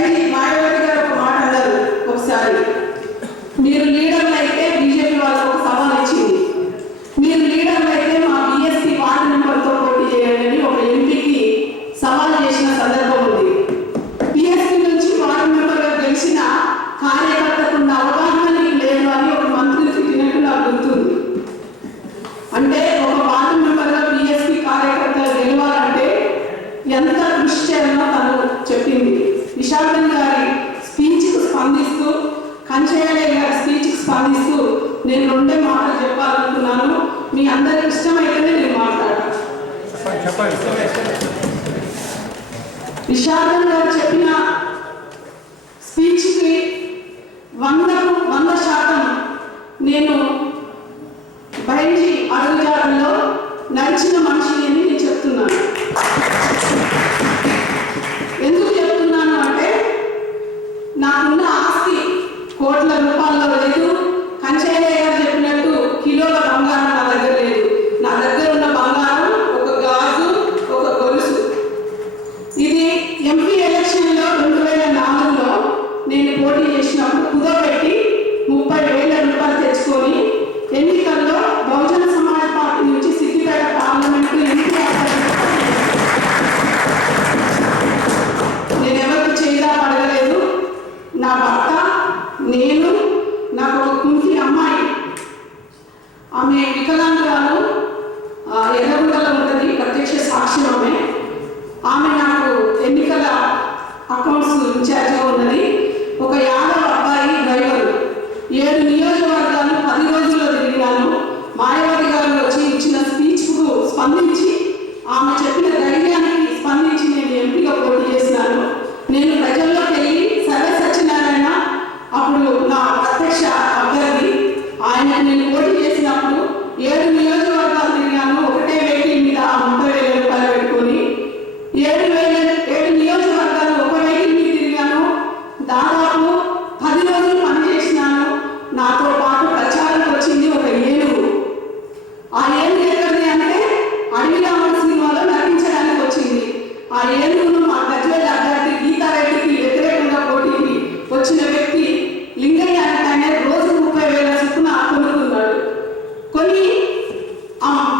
బయటి మాయవతి గారు ఒక మాట అన్నారు ఒకసారి, మీరు లీడర్లు అయితే బీజేపీ వాళ్ళకు ఒక సవాల్ ఇచ్చింది, మీరు లీడర్లు అయితే మా బీఎస్పీ వార్డు మెంబర్తో పోటీ చేయండి అని ఒక ఎంపీకి సవాల్ చేసిన సందర్భం ఉంది. బీఎస్పీ నుంచి వార్డు మెంబర్గా గెలిచిన కార్యకర్తకు ఉన్న అవగాహన లేదు అని ఒక మంత్రిని తిట్టినట్టు నాకు గుర్తుంది. అంటే ఒక వార్డు మెంబర్గా బీఎస్పీ కార్యకర్తలు గెలవాలంటే ఎంత కృషి చేయాలో తను చెప్పింది. విశాఖన్ గారి స్పీచ్కు స్పందిస్తూ, కంచయ్య గారి స్పీచ్కి స్పందిస్తూ నేను రెండే మాటలు చెప్పాలనుకున్నాను. మీ అందరికి ఇష్టమైతేనే నేను మాట్లాడాను. విశాఖన్ గారు చెప్పిన స్పీచ్కి 100% నేను బయటి అడుగుజాడల్లో నడిచిన మనిషిని అని నేను చెప్తున్నాను. ఎందుకు చెప్తున్నాను అంటే నాకున్న ఆస్తి కోట్ల రూపాయల్లో లేదు. కంచయ్య గారు చెప్పినట్టు కిలోల బంగారం నా దగ్గర లేదు. నా దగ్గర ఉన్న బంగారం ఒక గాజు, ఒక గొలుసు. ఇది ఎంపీ ఎలక్షన్లో 2004లో నేను పోటీ చేసినప్పుడు కుదరబెట్టి 30,000 రూపాయలు తెచ్చుకొని ఎన్నికల్లో బహుజన సమాజ్ పార్టీ నుంచి సిద్దిపేట పార్లమెంటు ఎంపీ నేను ఎవరికి చేయడా అడగలేదు. నా భర్త, నేను, నాకు ఒక కుంటి అమ్మాయి, ఆమె వికలాంగురాలు, ఎర్రగుంటలో ఉంటుంది, ప్రత్యక్ష సాక్షి ఆమె నాకు ఎన్నికల అకౌంట్స్ ఇన్ఛార్జ్గా ఉన్నది. ఒక యాదవ్ అబ్బాయి డ్రైవర్. 7 నియోజకవర్గాలు 10 రోజుల్లో తిరిగినాను. మాయావతి గారు వచ్చి ఇచ్చిన స్పీచ్కు స్పందించి, ఆమె చెప్పిన ధైర్యానికి స్పందించి నేను ఎంపీగా పోటీ చేసినాను. నేను ప్రజల్లోకి వెళ్ళి సర్వే సత్యనారాయణ అప్పుడు నా ప్రత్యక్ష అభ్యర్థి, ఆయనకు నేను పోటీ చేసినప్పుడు 7 నియోజకవర్గాలు తిరిగాను. ఒకటే వెహికల్ మీద 30,000 రూపాయలు పెట్టుకొని 7 నియోజకవర్గాలు ఒక వెహికల్ మీద తిరిగాను. దాదాపు 10 రోజులు పనిచేసినాను. నాతో పాటు ప్రచారంకి వచ్చింది ఒక ఏనుగు. ఆ ఏనుగు ఎక్కడిది అంటే అడవిరామన్ సినిమాలో నటించడానికి వచ్చింది. ఆ ఏనుగును మా గజ్వేల్ అభ్యర్థి గీతారెడ్డికి వ్యతిరేకంగా పోటీకి వచ్చిన వ్యక్తి లింగయ్య ఆయన రోజు 30,000 చొప్పున కొనుక్కున్నాడు. కొన్ని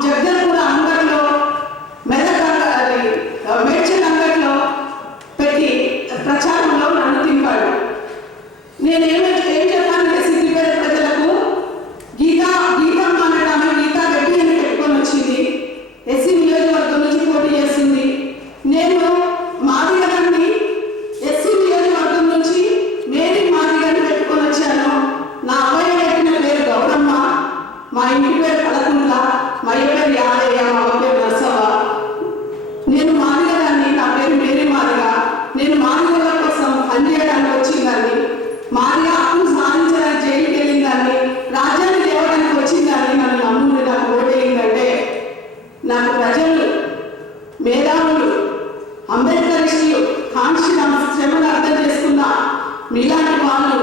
జగదల్పూర్ అంగడిలో, మెదక్ మేడ్చల్ అంగడిలో పెట్టి ప్రచారంలో నన్ను తింపాడు. నేనేం చెప్పానంటే సిద్దిపేట ప్రజలకు గీతమ్మ అనడామె గీతా రెడ్డి అని పెట్టుకొని వచ్చింది. ఎస్సీ నియోజకవర్గం నుంచి పోటీ చేస్తుంది. నేను మాదిగని ఎస్సీ నియోజకవర్గం నుంచి మేరీ మాదిగని పెట్టుకొని వచ్చాను. నా అబ్బాయి పెట్టిన పేరు గౌరమ్మ, మా ఇంటి పేరు పదకుంట్ల, మా అయ్య పేరు యాదయ్య, మా అమ్మ పేరు నర్సవ్వ. నేను మాదిగదాన్ని, నా పేరు మేరీ మాదిగ. నేను మాదిగల కోసం పనిచేయడానికి వచ్చిందాన్ని, మాదిగ హక్కును సాధించడానికి జైలుకి వెళ్ళిందాన్ని, రాజ్యాన్ని తేవడానికి వచ్చిందాన్ని. నన్ను నమ్ముంది, నాకు ఓటేయిందంటే నాకు ప్రజలు, మేధావులు, అంబేద్కరిస్టులు కాంక్షణ శ్రమను అర్థం చేసుకున్న మీలాంటి వాళ్ళు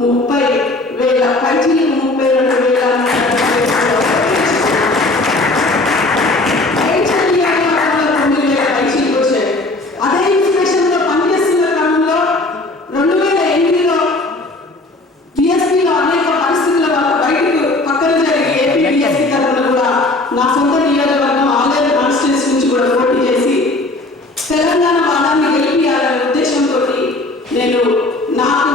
30,000 పైచీలకు 32,000 వచ్చాయి. అదే ఇన్స్పిరేషన్లో పనిచేస్తున్న క్రమంలో 2008లో బిఎస్పీలో అనేక పరిస్థితుల వల్ల బయటకు పక్కన జరిగి ఏపీ బిఎస్పీ తరఫున కూడా నా సొంత నియోజకవర్గం ఆలేరు కాన్స్టిట్యూన్సీ నుంచి కూడా పోటీ చేసి తెలంగాణ వాదాన్ని గెలిపియాలనే ఉద్దేశంతో నేను నాకు